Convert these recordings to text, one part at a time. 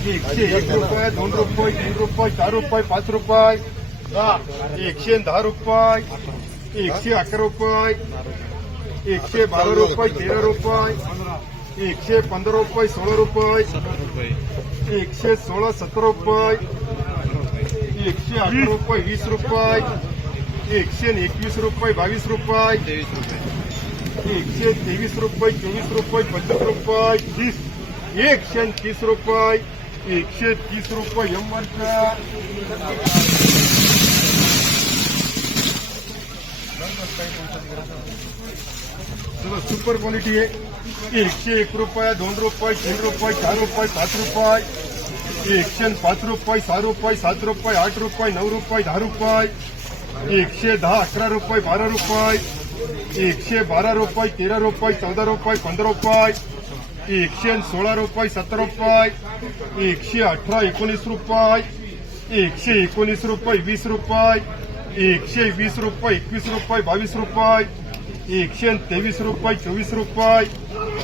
101 रुपये, 2 रुपये, 3 रुपये, 4 रुपये, 5 रुपये, 110 रुपये, 111 रुपये, 112 रुपये, 13 रुपये, 115 रुपये, 16 रुपये, 116, 17 रुपये, 118 रुपये, 20 रुपये, 121 रुपये, 22 रुपये, 123 रुपये, 24 रुपये, 25 रुपये, 130 रुपये, 130 रुपये एमआरच्या सुपर क्वालिटी आहे. 101 रुपये, 2 रुपये, 3 रुपये, 4 रुपये, 5 रुपये, 105 रुपये, 6 रुपये, 7 रुपये, 8 रुपये, 9 रुपये, 10 रुपये, 110, 11 रुपये, 12 रुपये, 112 रुपये, 13 रुपये, 14 रुपये, 15 रुपये, 116 रुपये, 17 रुपये, 118, 19 रुपये, 119 रुपये, 20 रुपये, 120 रुपये, 21 रुपये, 22 रुपये, 123 रुपये, 24 रुपये,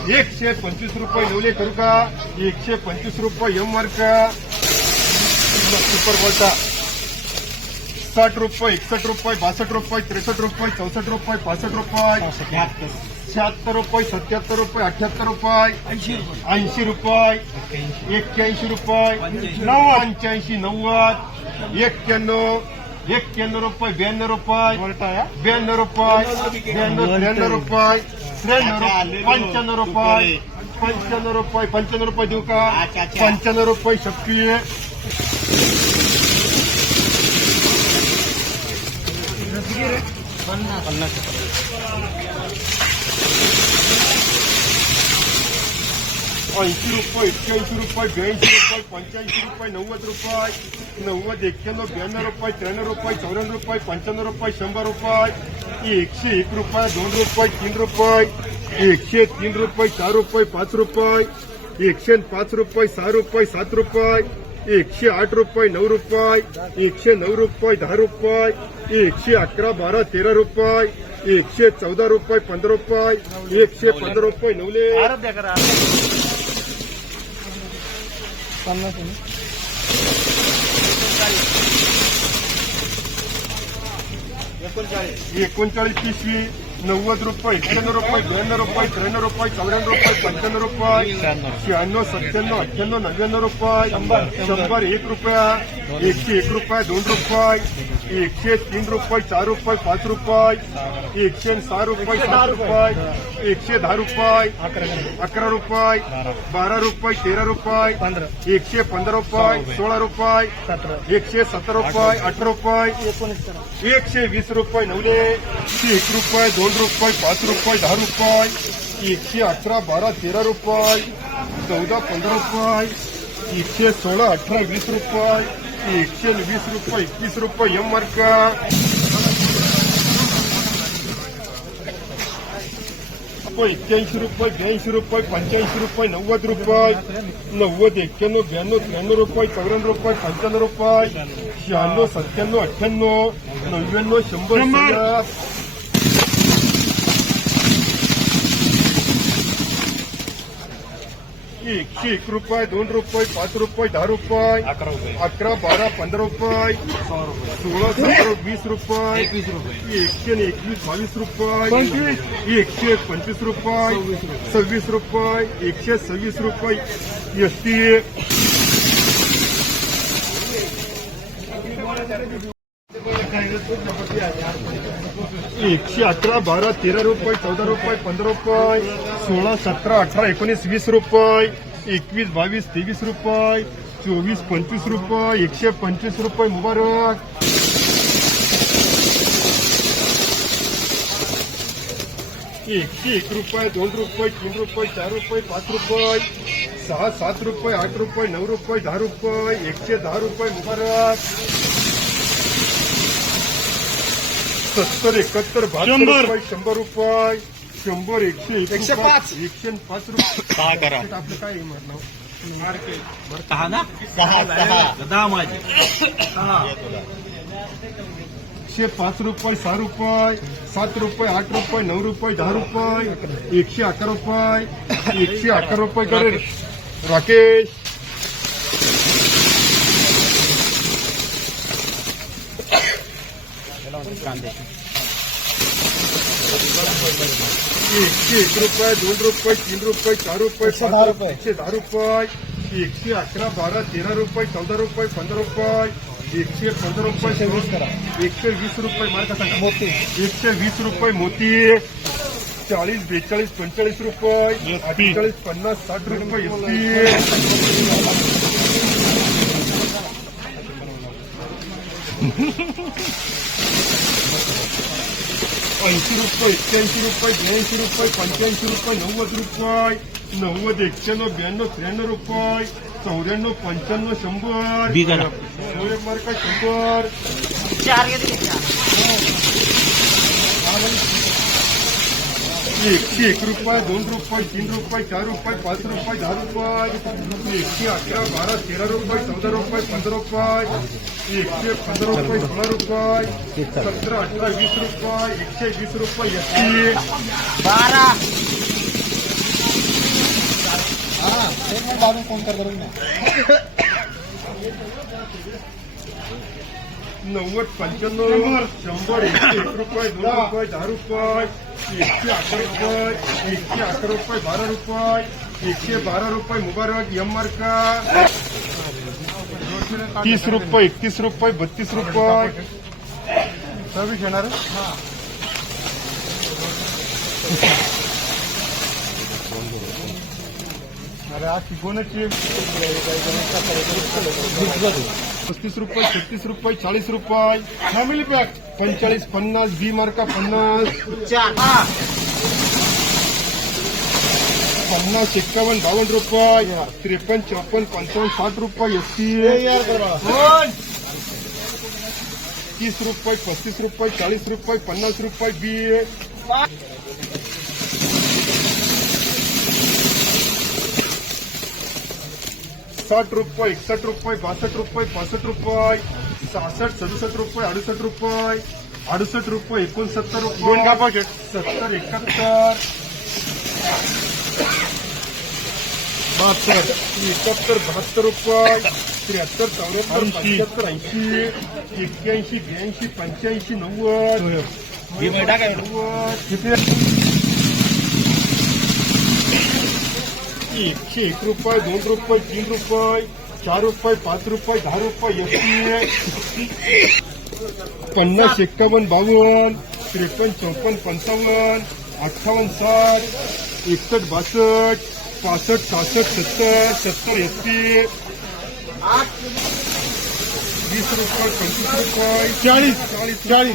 125 रुपये नवले करू का? 125 रुपये एमआर का सुपर बोलता. 60 रुपये, 61 रुपये, 62 रुपये, 63 रुपये, 64 रुपये, 65 रुपये, 76 रुपये, 77 रुपये, 78 रुपये, 80 रुपये, 81 रुपये, 85, 90, 91, 91 रुपये, 92 रुपये, 92 रुपये, 93 रुपये, 95 रुपये, 95 रुपये, 95 रुपये देऊ का? 95 रुपये शक्ती आहे. 80 रुपये, 81 रुपये, 82 रुपये, 85 रुपये, 90 रुपये, 90, 91, 92 रुपये, 93 रुपये, 94 रुपये, 95 रुपये, 100 रुपये, 101 रुपये, 2 रुपये, 3 रुपये, 103 रुपये, 4 रुपये, 5 रुपये, 105 रुपये, 6 रुपये, 7 रुपये, 108 रुपये, 9 रुपये, 109 रुपये, 10 रुपये, 111, 12, 13 रुपये, 114 रुपये, 15 रुपये, 115 रुपये नवले. 39 पिशवी, 90 रुपये, 91 रुपये, 92 रुपये, 93 रुपये, 94 रुपये, 95 रुपये, 96, 97, 98, 99 रुपये, 100, 1 रुपया, 101 रुपये, 2 रुपये, 103 रुपये, 4 रुपये, 5 रुपये, 106 रुपये, 7 रुपये, 110 रुपये, 11 रुपये, 12 रुपये, 13 रुपये, 115 रुपये, 16 रुपये, 117 रुपये, 18 रुपये, 120 रुपये नवले. 1 रुपये, 2 रुपये, 5 रुपये, 10 रुपये, 111, 12, 13 रुपये, 14, 15 रुपये, 116, 18, 20 रुपये, 120 रुपये, 21 रुपये एमआर का. 81 रुपये, 82 रुपये, 85 रुपये, 90 रुपये, 90, 91, 92, 93 रुपये, 94 रुपये, 95 रुपये, 96, 97, 98, 99, 100, 101 रुपये, 2 रुपये, 5 रुपये, 10 रुपये, 11, 12, 15 रुपये, 16, 17, 20 रुपये, 121, 22 रुपये, 125 रुपये, 26 रुपये, 126 रुपये एसटी. 111, 12, 13 रुपये, 14 रुपये, 15 रुपये, 16, 17, 18, 19, 20 रुपये, 21, 22, 23 रुपये, 24, 25 रुपये, 125 रुपये मुबारक. 101 रुपये, 2 रुपये, 3 रुपये, 4 रुपये, 5 रुपये, 6, 7 रुपये, 8 रुपये, 9 रुपये, 10 रुपये, 110 रुपये मुबारक. 70, 71, 72 रुपये, 100 रुपये, 100, 105, 105 रुपये. आपलं काय म्हटलं? 6 ना 10 माझी 105 रुपये, 6 रुपये, 7 रुपये, 8 रुपये, 9 रुपये, 10 रुपये, 111 रुपये, 111 रुपये करे राकेश. कांदे 101 रुपये 2 रुपये 3 रुपये 4 रुपये 5 रुपये 110 रुपये 111 12 13 रुपये 14 रुपये 15 रुपये 115 रुपये 120 रुपये मार्का सांगा मोती 120 रुपये मोती 40 42 45 रुपये 48 50 60 रुपये ऐंशी रुपये 81 रुपये 82 रुपये 85 रुपये 90 रुपये 90 91 92 93 रुपये 94 95 100 बी करा. मार्का 100 101 रुपये 2 रुपये 3 रुपये 4 रुपये 5 रुपये 10 रुपये 111 12 13 रुपये 14 रुपये 15 रुपये 115 रुपये 16 रुपये 17 18 20 रुपये 120 रुपये 12 फोन कर करून 90 95 100 101 रुपये 2 रुपये 10 रुपये 111 रुपये 111 रुपये 12 रुपये 112 रुपये मुबारक एम मार्का 30 रुपये 31 रुपये 32 रुपये सर्विस येणार अरे आज कोणाची 35 रुपये 36 रुपये 40 रुपये फॅमिली पॅक 45 50 बी मार्का 50 50 51 52 रुपये 53 54 55 60 रुपये 30 रुपये 35 रुपये 40 रुपये 50 रुपये बी 60 रुपये 61 रुपये 62 रुपये 65 रुपये 66 67 रुपये 68 रुपये 68 रुपये 69 रुपये 70 71 72 71 72 रुपये 73 74 75 80 81 82 85 90 बी मिळता काय 101 रुपये 2 रुपये 3 रुपये 4 रुपये 5 रुपये 10 रुपये 50 51 52 53 54 55 58 60 61 62 65 66 70 70 80 20 रुपये 25 रुपये 40 40 40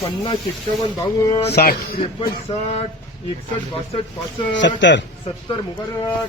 50 51 52 60 53 60 61 62 65 70 70 मुबारक